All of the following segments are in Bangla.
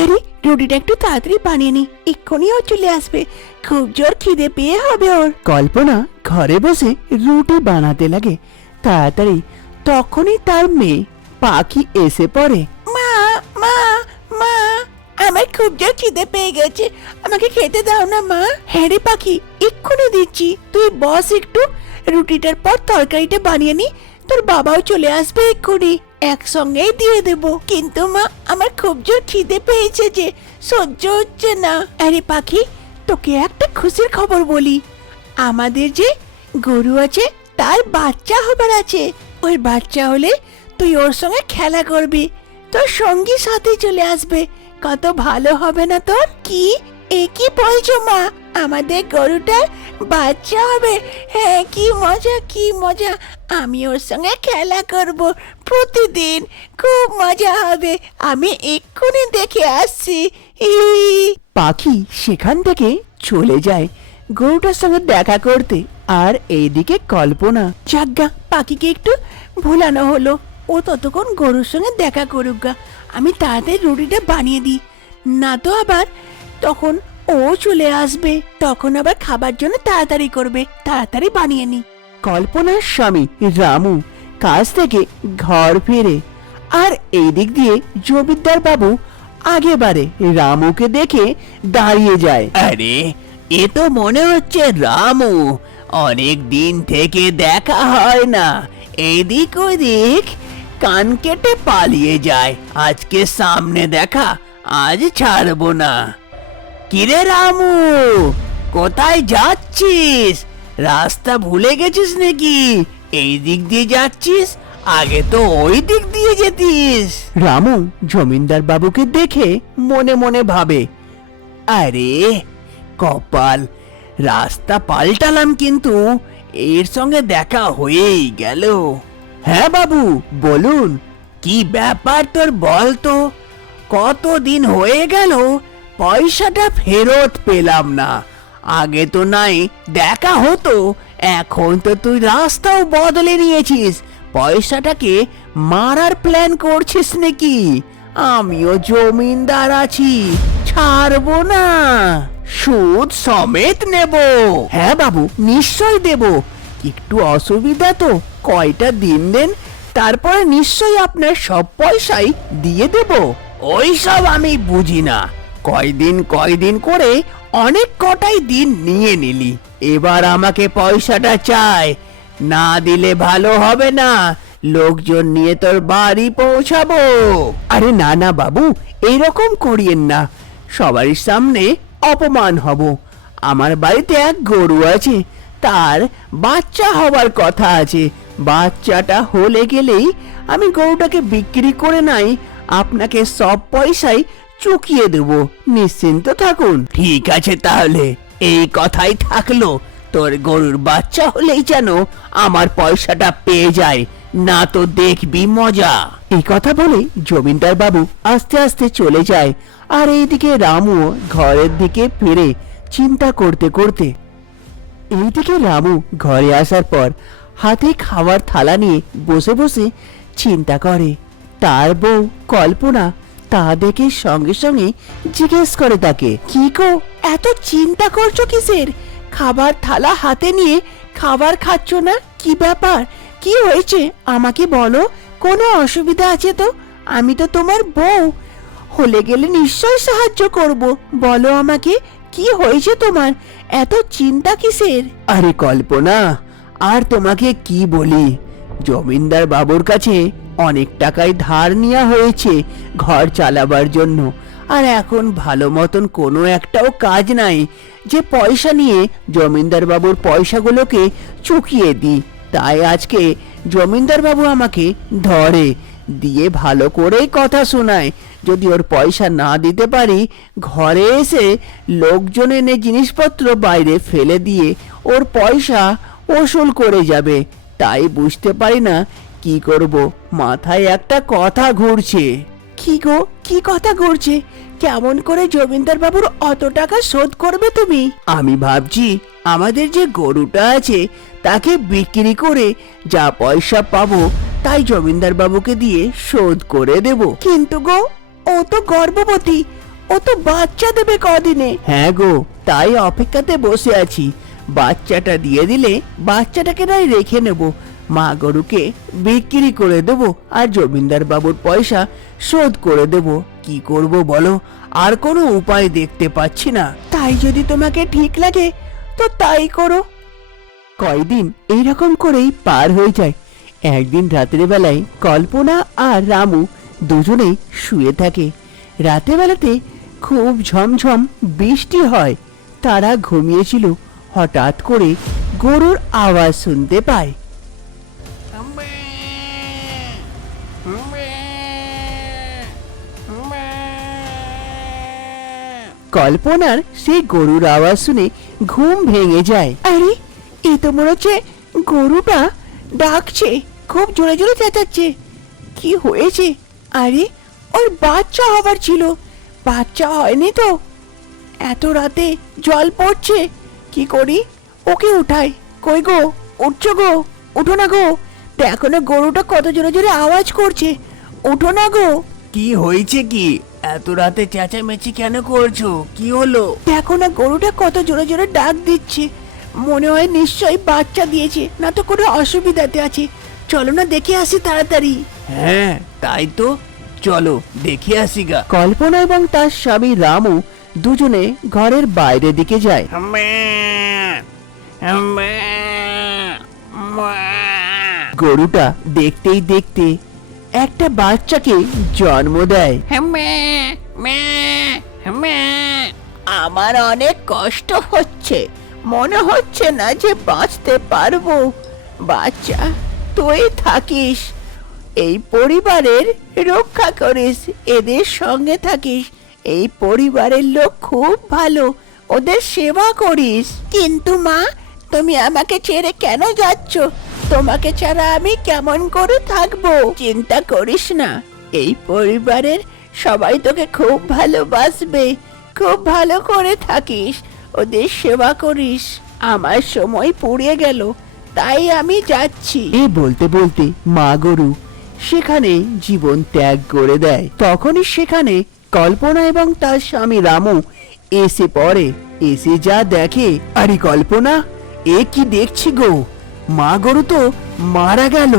আরে রুটিটা একটু তাড়াতাড়ি বানিয়ে নি, এক্ষুনি ও চলে আসবে, খুব জোর খিদে পেয়ে হবে ওর। কল্পনা ঘরে বসে রুটি বানাতে লাগে তাড়াতাড়ি। তখনই তার মেয়ে পাখি এসে পড়ে। মা মা মা, আমার খুব জোর খিদে পেয়ে গেছে, আমাকে খেতে দাও না মা। হ্যাঁ রে পাখি, এক্ষুনি দিচ্ছি, তুই বস একটু, রুটিটার পর তরকারিটা বানিয়ে নি, তোর বাবাও চলে আসবে এক্ষুনি, একসঙ্গেই দিয়ে দেব। কিন্তু মা, আমার খুব জোর খিদে পেয়েছে যে, সহ্য হচ্ছে না। আরে পাখি, তোকে একটা খুশির খবর বলি, আমাদের যে গরু আছে তার বাচ্চা হবার আছে। ওই বাচ্চা হলে তুই ওর সঙ্গে খেলা করবি, তোর সঙ্গী সাথে চলে আসবে, কত ভালো হবে না তোর? কি এ কি বলছো মা, আমাদের গরুটার বাচ্চা হবে? হ্যাঁ, কি মজা কি মজা, আমি ওর সঙ্গে খেলা করব প্রতিদিন, খুব মজা হবে, আমি এক্ষুনি দেখে আসছি। পাখি সেখান থেকে চলে যায় গরুটার সঙ্গে দেখা করতে। আর এইদিকে কল্পনা, যাজ্ঞা পাখিকে একটু ভুলানো হলো, ও ততক্ষণ গরুর সঙ্গে দেখা করুক গা, আমি তাড়াতাড়ি রুটিটা বানিয়ে দিই, না তো আবার তখন ও চলে আসবে, তখন আবার খাবার জন্য তাড়াতাড়ি করবে, তাড়াতাড়ি বানিয়ে নি। কল্পনার স্বামী রামু কাজ থেকে ঘর ফিরে, আর এই দিক দিয়ে জমিদার বাবু আগে বারে রামুকে দেখে দাঁড়িয়ে যায়। আরে, এ তো মনে হচ্ছে রামু, অনেক দিন থেকে দেখা হয় না, এদিক ওদিক কান কেটে পালিয়ে যায়, আজকে সামনে দেখা, আজ ছাড়বো না। কিরে রামু, কোথায় যাচ্ছিস? রাস্তা ভুলে গেছিস নাকি? এই দিক দিয়ে যাচ্ছিস, আগে তো ওই দিক দিয়ে যেতিস। রামু জমিদার বাবুকে দেখে মনে মনে ভাবে, আরে কপাল, রাস্তা পাল্টালাম কিন্তু এর সঙ্গে দেখা হয়েই গেল। হ্যাঁ বাবু বলুন। কি ব্যাপার তোর বল তো, কতদিন হয়ে গেল পয়সাটা ফেরত পেলাম না, আগে তো নাই দেখা হতো, এখন তো তুই রাস্তাও বদলে নিয়েছিস, পয়সাটাকে মারার প্ল্যান করছিস নাকি? আমিও জমিনদার আছি, ছাড়বো না, সুদ সমেত নেব। হ্যাঁ বাবু নিশ্চয় দেব, একটু অসুবিধা তো, কয়টা দিন দেন, তারপরে নিশ্চয়ই আপনার সব পয়সাই দিয়ে দেব। ওইসব আমি বুঝি না, কয়দিন করে অনেক কটাই দিন নিয়ে নিলি, এবার আমাকে পয়সাটা চাই, না দিলে ভালো হবে না, লোকজন নিয়ে তোর বাড়ি পৌঁছাবো। আরে না না বাবু, এইরকম করিয়েন না, সবারই সামনে অপমান হব। আমার বাড়িতে এক গরু আছে, তার বাচ্চা হবার কথা আছে, বাচ্চাটা হলে গেলেই আমি গরুটাকে বিক্রি করে নাই আপনাকে সব পয়সাই চুকিয়ে দেব, নিশ্চিন্ত থাকুন। ঠিক আছে, তাহলে এই কথাই থাকলো, তোর গরুর বাচ্চা হলেই যেন আমার পয়সাটা পেয়ে যায়, না তো দেখবি মজা। এই কথা বলে জমিদার বাবু আস্তে আস্তে চলে যায়, আর এইদিকে রামু ঘরের দিকে ফিরে চিন্তা করতে করতে। এইদিকে রামু ঘরে আসার পর হাতে খাওয়ার থালা নিয়ে বসে বসে চিন্তা করে। তার বউ কল্পনা তা দেখে সঙ্গে সঙ্গে জিজ্ঞেস করে তাকে, কি গো এত চিন্তা করছো কিসের? খাবার থালা হাতে নিয়ে খাবার খাচ্ছ না, কি ব্যাপার, কি হয়েছে আমাকে বলো, কোনো অসুবিধা আছে তো? আমি তো তোমার বউ, হলে গেলে নিশ্চয় সাহায্য করব, বলো আমাকে কি হয়েছে তোমার, এত চিন্তা কিসের? আরে কল্পনা, আর তোমাকে কি বলি, জমিদার বাবুর কাছে অনেক টাকাই ধার নেওয়া হয়েছে ঘর চালাবার জন্য, আর এখন ভালো মতন কোনো একটাও কাজ নাই যে পয়সা নিয়ে জমিদার বাবুর পয়সাগুলোকে চুকিয়ে দিই, তাই আজকে জমিদার বাবু আমাকে ধরে দিয়ে ভালো করেই কথা শোনায়, যদি ওর পয়সা না দিতে পারি ঘরে এসে লোকজন এনে জিনিসপত্র বাইরে ফেলে দিয়ে ওর পয়সা ওসুল করে যাবে, তাই বুঝতে পারি না কি করব, মাথায় একটা কথা ঘুরছে। কি গো, কি কথা ঘুরছে? কেমন করে জমিদার বাবুর অত টাকা শোধ করবে তুমি? আমি ভাবছি আমাদের যে গরুটা আছে তাকে বিক্রি করে যা পয়সা পাবো তাই জমিদার বাবুকে দিয়ে শোধ করে দেব। কিন্তু গো, ও তো গর্ভবতী, ও তো বাচ্চা দেবে কদিনে। হ্যাঁ গো, তাই অপেক্ষাতে বসে আছি। বাচ্চাটা দিয়ে দিলে বাচ্চাটাকে নয় রেখে নেব, মা গরুকে বিক্রি করে দেব আর জমিদার বাবুর পয়সা শোধ করে দেব। কি করব বলো, আর কোনো উপায় দেখতে পাচ্ছি না। তাই যদি তোমাকে ঠিক লাগে তো তাই করো। কয়দিন এইরকম করেই পার হয়ে যায়। একদিন রাতের বেলায় কল্পনা আর রামু দুজনেই শুয়ে থাকে। রাতের বেলাতে খুব ঝমঝম বৃষ্টি হয়। তারা ঘুমিয়েছিল, হঠাৎ করে গরুর আওয়াজ শুনতে পায়। কল্পনার সেই গরুর আওয়াজ শুনে ঘুম ভেঙে যায়। আরে এ তো মনে হচ্ছে গরুটা ডাকছে, খুব জোরে জোরে চেঁচাচ্ছে। কি হয়েছে? আরে ওর বাচ্চা হবার ছিল, বাচ্চা হয়নি তো। এত রাতে জল পড়ছে, কি করি? ওকে উঠাই। কই গো, উঠছো গো? উঠো না গো, দেখো না গরুটা কত জোরে জোরে আওয়াজ করছে। উঠো না গো। কি হয়েছে কি? এত রাতে চেঁচামেচি কেন করছো? কি হলো? দেখো না গরুটা কত জোরে জোরে ডাক দিচ্ছে। মনে হয় নিশ্চয়ই বাচ্চা দিয়েছে, না তো কোনো অসুবিধাতে আছে। চলো না দেখে আসি তাড়াতাড়ি। হ্যাঁ তাই তো, চলো দেখে আসি গা। কল্পনা এবং তার স্বামী রামু দুজনে ঘরের বাইরের দিকে যায়। গরুটা দেখতেই দেখতে একটা বাচ্চাকে জন্ম দেয়। আমার অনেক কষ্ট হচ্ছে, মনে হচ্ছে না যে বাঁচতে পারবো। বাচ্চা, তুই থাকিস, এই পরিবারের রক্ষা করিস, এদের সঙ্গে থাকিস। এই পরিবারের লোক খুব ভালো, ওদের সেবা করিস। কিন্তু মা, তুমি আমাকে ছেড়ে কেন যাচ্ছ? তোমাকে ছাড়া আমি কেমন করে থাকবো? চিন্তা করিস না, এই পরিবারের সবাই তোকে খুব ভালোবাসবে। খুব ভালো করে থাকিস, ওদের সেবা করিস। আমার সময় পুড়িয়ে গেল, তাই আমি যাচ্ছি। এ বলতে বলতে মা গরু সেখানে জীবন ত্যাগ করে দেয়। তখনই সেখানে কল্পনা এবং তার স্বামী রামু এসে পড়ে। এসে যা দেখে, আরে কল্পনা, এ কি দেখছি গো? মা গরু তো মারা গেল।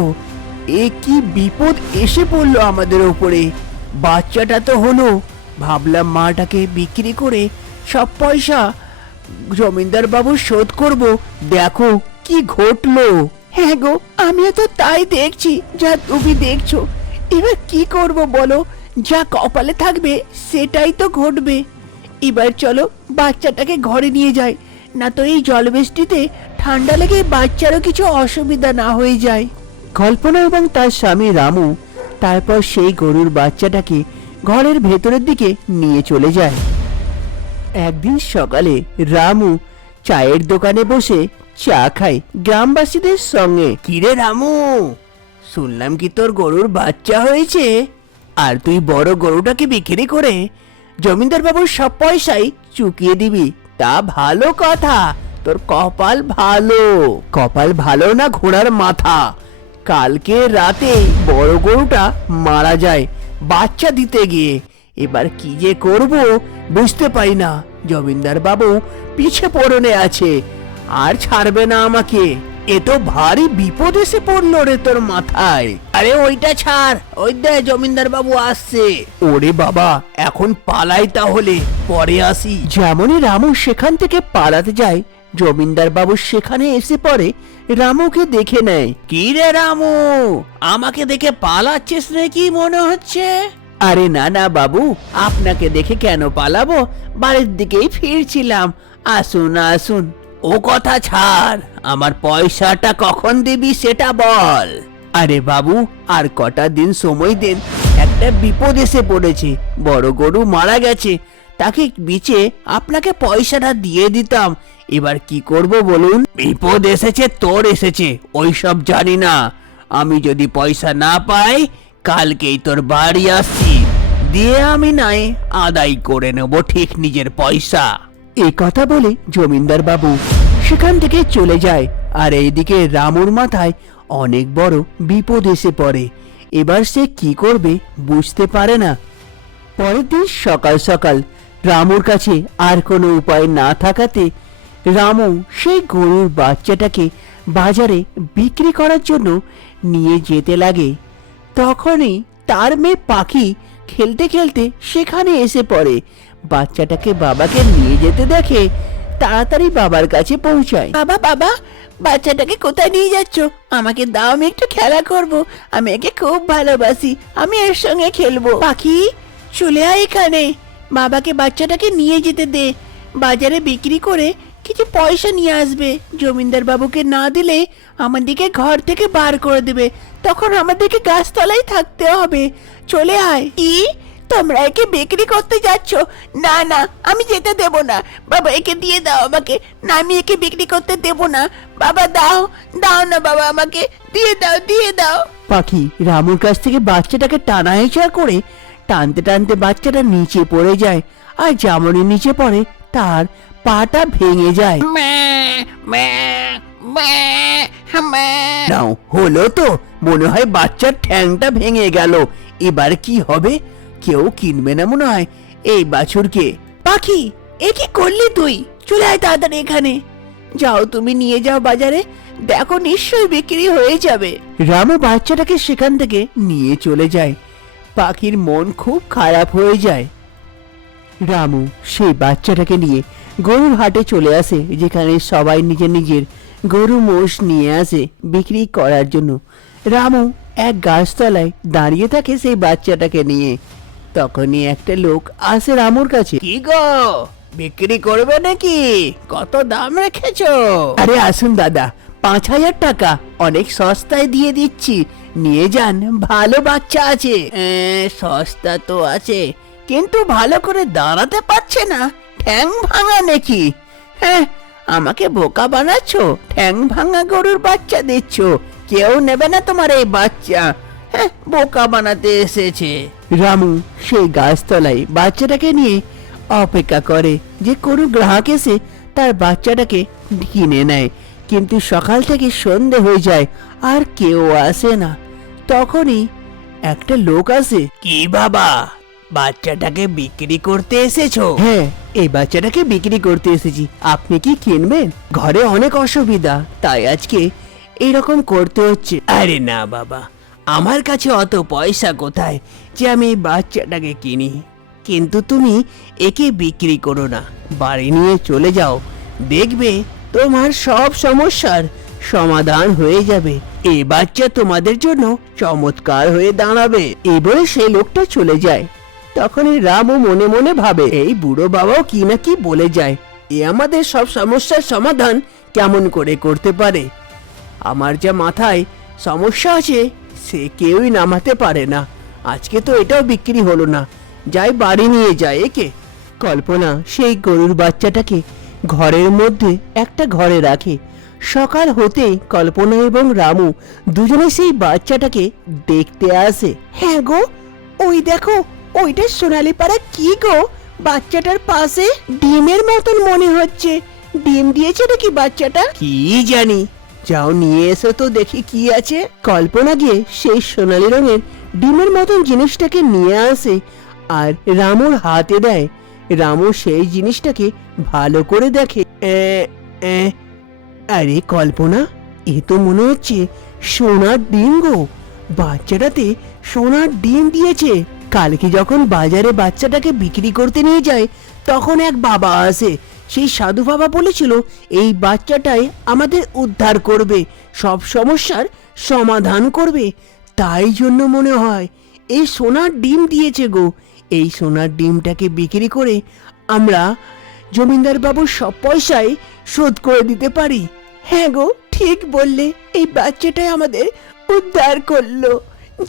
এ কি বিপদ এসে পড়লো আমাদের উপরে। বাচ্চাটা তো হলো, ভাবলাম মাটাকে বিক্রি করে সব পয়সা জমিদার বাবু শোধ করব। দেখো কি ঘটলো। হ্যাঁ গো, আমিও তো তাই দেখছি যা তুমি দেখছো। এবার কি করব বলো? যা কপালে থাকবে সেটাই তো ঘটবে। এবার চলো বাচ্চাটাকে ঘরে নিয়ে যাই, না তো এই জলবৃষ্টিতে ঠান্ডা লেগে বাচ্চারও কিছু অসুবিধা না হয়ে যায়। কল্পনা এবং তার স্বামী রামু তারপর সেই গরুর বাচ্চাটাকে ঘরের ভেতরের দিকে নিয়ে চলে যায়। একদিন সকালে রামু চায়ের দোকানে বসে চা খায় গ্রামবাসীদের সঙ্গে। কিরে রামু, শুনলাম কি তোর গরুর বাচ্চা হয়েছে, আর তুই বড় গরুটাকে বিক্রি করে জমিদার বাবুর সব পয়সাই চুকিয়ে দিবি। তা ভালো কথা, তোর কপাল ভালো। কপাল ভালো না ঘোড়ার মাথা। কালকে রাতে বড় গরুটা মারা যায় বাচ্চা দিতে গিয়ে। এবার কি যে করব বুঝতে পারি না। জমিদার বাবু পিছে পড়নে আছে, আর ছাড়বে না আমাকে। এ তো ভারী বিপদ এসে পড়লো রে তোর মাথায়। আরে ওইটা ছাড়, ওই দে জমিদার বাবু আসছে। ওরে বাবা, এখন পালাই তাহলে, পরে আসি। যেমনই রামু সেখান থেকে পালাতে যায়, জমিদার বাবু সেখানে এসে পড়ে, রামুকে দেখে নেয়। কি রে রামু, আমাকে দেখে পালাচ্ছিস নাকি মনে হচ্ছে? আরে না না বাবু, আপনাকে দেখে কেন পালাবো, বাড়ির দিকেই ফিরছিলাম। আসুন আসুন। ও কথা ছাড়, আমার পয়সাটা কখন দিবি সেটা বল। আরে বাবু, আর কটা দিন সময় দেন, একটা বিপদ এসে পড়েছে। বড় গরু মারা গেছে, তাকে বিচে আপনাকে পয়সাটা দিয়ে দিতাম। এবার কি করব বলুন? বিপদ এসেছে তোর এসেছে, ওইসব জানি না। আমি যদি পয়সা না পাই, কালকেই তোর বাড়ি আসছি, দিয়ে আমি নাই আদায় করে নেব ঠিক নিজের পয়সা। এই কথা বলে জমিদার বাবু সেখান থেকে চলে যায়। আর এইদিকে রামুর মাথায় অনেক বড় বিপদ এসে পড়ে। এবার সে কি করবে বুঝতে পারে না। পরের দিন সকাল সকাল রামুর কাছে আর কোনো উপায় না থাকাতে রামু সেই গরুর বাচ্চাটাকে বাজারে বিক্রি করার জন্য নিয়ে যেতে লাগে। তখনই তার মেয়ে পাখি খেলতে খেলতে সেখানে এসে পড়ে। বাচ্চাটাকে বাবাকে নিয়ে যেতে দেখে তাড়াতাড়ি বাবার কাছে পৌঁছায়। বাবা বাবা, বাচ্চাটাকে কোথায় নিয়ে যাচ্ছ? আমাকে দাও, আমি একটু খেলা করব। আমি একে খুব ভালোবাসি, আমি এর সঙ্গে খেলবো। পাখি, চলে আয় এখানে। বাবাকে বাচ্চাটাকে নিয়ে যেতে দে, বাজারে বিক্রি করে কিছু পয়সা নিয়ে আসবে। জমিদার বাবুকে না দিলে আমাদেরকে ঘর থেকে বার করে দেবে, তখন আমাদেরকে গাছতলায় থাকতে হবে। চলে আয়। কি, তোমরা একে বিক্রি করতে যাচ্ছ? না না, আমি যেতে দেব না। বাবা, একে দিয়ে দাও আমাকে। না, আমি একে বিক্রি করতে দেব না। বাবা দাও, দাও না বাবা, আমাকে দিয়ে দাও, দিয়ে দাও। পাখি রামুর কাছ থেকে বাচ্চাটাকে টানা হেঁচড়া করে টানতে টানতে বাচ্চাটা নিচে পড়ে যায়, আর যেমনই নিচে পড়ে তার পাটা ভেঙে যায়। নাও, হলো তো, মনে হয় বাচ্চার ঠ্যাংটা ভেঙে গেল। এবার কি হবে? কেউ কিনবে না মনে হয় এই বাছুরকে। পাখি, এ কি করলি তুই? চলে আয় তাড়াতাড়ি এখানে। যাও, তুমি নিয়ে যাও বাজারে, দেখো নিশ্চয়ই বিক্রি হয়ে যাবে। রামু বাচ্চাটাকে সেখান থেকে নিয়ে চলে যায়। পাখির মন খুব খারাপ হয়ে যায়। রামু সেই বাচ্চাটাকে নিয়ে গরুর হাটে চলে আসে, যেখানে সবাই নিজের নিজের গরু মোষ নিয়ে আসে বিক্রি করার জন্য। রামু এক গাছতলায় দাঁড়িয়ে থাকে সেই বাচ্চাটাকে নিয়ে। তখনই একটা লোক আসে রামুর কাছে। কি গো, বিক্রি করবে নাকি? কত দাম রেখেছো? আরে আসুন দাদা, 5,000 টাকা, অনেক সস্তায় দিয়ে দিচ্ছি, নিয়ে যান, ভালো বাচ্চা আছে। সস্তা তো আছে, কিন্তু ভালো করে দাঁড়াতে পারছে না, ঠ্যাং ভাঙা নাকি? হ্যাঁ, আমাকে বোকা বানাচ্ছ? ঠ্যাং ভাঙা গরুর বাচ্চা দিচ্ছ? কেউ নেবে না তোমার এই বাচ্চা। হ্যাঁ, বোকা বানাতে এসেছে। রামু সেই গাছতলায় বাচ্চাটাকে নিয়ে অপেক্ষা করে যে কোনো গ্রাহক এসে তার বাচ্চাটাকে কিনে নেয়, কিন্তু সকাল থেকে সন্ধে হয়ে যায় আর কেউ আসে না। তখনই একটা লোক আসে। কি বাবা, বাচ্চাটাকে বিক্রি করতে এসেছো? হ্যাঁ, এই বাচ্চাটাকে বিক্রি করতে এসেছি, আপনি কি কিনবেন? ঘরে অনেক অসুবিধা, তাই আজকে এইরকম করতে হচ্ছে। আরে না বাবা, আমার কাছে অত পয়সা কোথায় যে আমি এই বাচ্চাটাকে কিনি। কিন্তু তুমি একে বিক্রি করো না, বাড়ি নিয়ে চলে যাও, দেখবে তোমার সব সমস্যার সমাধান হয়ে যাবে। এই বাচ্চা তোমাদের জন্য চমৎকার হয়ে দাঁড়াবে। এই বলে সেই লোকটা চলে যায়। তখনই রামু মনে মনে ভাবে, এই বুড়ো বাবাও কি না কি বলে যায়, এ আমাদের সব সমস্যার সমাধান কেমন করে করতে পারে। আমার যা মাথায় সমস্যা আছে সে কেউই নামাতে পারে না। আজকে তো এটাও বিক্রি হলো না, যাই বাড়ি নিয়ে যায় একে। কল্পনা সেই গরুর বাচ্চাটাকে ঘরের মধ্যে একটা ঘরে রাখে। সকাল হতেই কল্পনা এবং রামু দুজনে সেই বাচ্চাটাকে দেখতে আসে। হ্যাঁ গো, ওই দেখো, ওইটা সোনালি পাড়া। কি গো, বাচ্চাটার পাশে ডিমের মতন মনে হচ্ছে। ডিম দিয়েছে নাকি বাচ্চাটা? কি জানি, যাও নিয়ে এসো তো দেখি কি আছে। কল্পনা গিয়ে সেই সোনালী রঙের ডিমের মতন জিনিসটাকে নিয়ে আসে আর রামুর হাতে দেয়। রামু সেই জিনিসটাকে ভালো করে দেখে। আরে কল্পনা, এ তো মনে হচ্ছে সোনার ডিম গো। বাচ্চাটাতে সোনার ডিম দিয়েছে। কালকে যখন বাজারে বাচ্চাটাকে বিক্রি করতে নিয়ে যায়, তখন এক বাবা আসে। সেই সাধু বাবা বলেছিল এই বাচ্চাটাই আমাদের উদ্ধার করবে, সব সমস্যার সমাধান করবে। তাই জন্য মনে হয় এই সোনার ডিম দিয়েছে গো। এই সোনার ডিমটাকে বিক্রি করে আমরা জমিদার বাবুর সব পয়সাই শোধ করে দিতে পারি। হ্যাঁ গো, ঠিক বললে, এই বাচ্চাটাই আমাদের উদ্ধার করলো।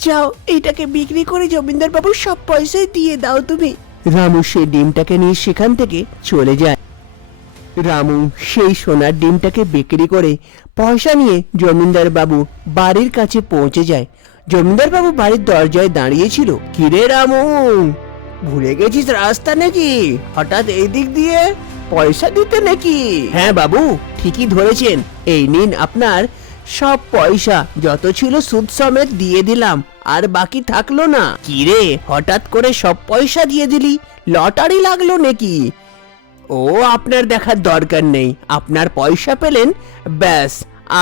যাও, এটাকে বিক্রি করে জমিদার বাবুর সব পয়সাই দিয়ে দাও তুমি। রামু সেই ডিমটাকে নিয়ে সেখান থেকে চলে যায়। রামু সেই সোনার ডিমটাকে বিক্রি করে পয়সা নিয়ে জমিদার বাবু বাড়ির কাছে পৌঁছে যায়। জমিদার বাবু বাড়ির দরজায় দাঁড়িয়েছিল। কিরে রামু, ভুলে গেছিস রাস্তা নাকি? হঠাৎ এই দিক দিয়ে পয়সা দিতে নাকি? হ্যাঁ বাবু, ঠিকই ধরেছেন, এই নিন আপনার সব পয়সা যত ছিল সুদ সমেত দিয়ে দিলাম, আর বাকি থাকলো না। কি রে, হঠাৎ করে সব পয়সা দিয়ে দিলি? লটারি লাগলো নাকি? ও আপনার দেখার দরকার নেই, আপনার পয়সা পেলেন, ব্যাস,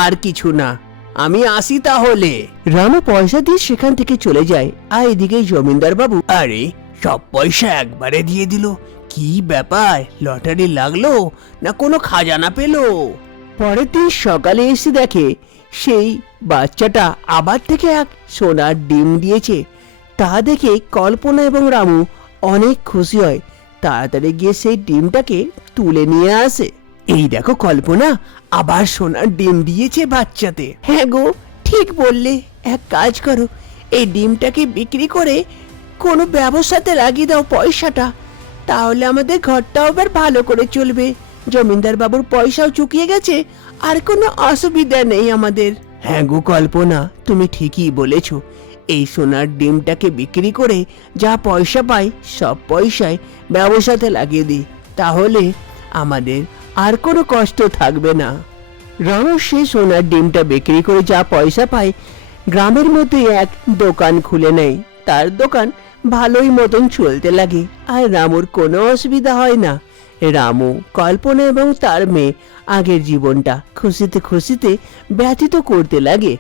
আর কিছু না। আমি আসি তাহলে। রামু পয়সা দিয়ে সেখান থেকে চলে যায়। আর এদিকে জমিদার বাবু, আরে সব পয়সা একবারে দিয়ে দিল, কি ব্যাপার? লটারি লাগলো না কোনো খাজানা পেলো? পরের দিন সকালে এসে দেখে সেই বাচ্চাটা আবার থেকে এক সোনার ডিম দিয়েছে। তা দেখে কল্পনা এবং রামু অনেক খুশি হয়। তাড়াতাড়ি গিয়ে সেই ডিমটাকে তুলে নিয়ে আসে। এই দেখো কল্পনা, আবার সোনার ডিম দিয়েছে বাচ্চাতে। হ্যাঁ গো, ঠিক বললে। এক কাজ করো, এই ডিমটাকে বিক্রি করে কোনো ব্যবসাতে লাগিয়ে দাও পয়সাটা, তাহলে আমাদের ঘরটাও আবার ভালো করে চলবে। জমিদার বাবুর পয়সাও চুকিয়ে গেছে, আর কোনো অসুবিধা নেই আমাদের। হ্যাঁ গো কল্পনা, তুমি ঠিকই বলেছো। এই সোনার ডিমটাকে বিক্রি করে যা পয়সা পাই সব পয়সায় ব্যবসাতে লাগিয়ে দিই, তাহলে আমাদের আর কোনো কষ্ট থাকবে না। রামু সেই সোনার ডিমটা বিক্রি করে যা পয়সা পায় গ্রামের মধ্যে এক দোকান খুলে নেয়। তার দোকান ভালোই মতন চলতে লাগে, আর রামুর কোনো অসুবিধা হয় না। রামু, কল্পনা এবং তার মেয়ে আগের জীবনটা খুশিতে খুশিতে ব্যতীত করতে লাগে।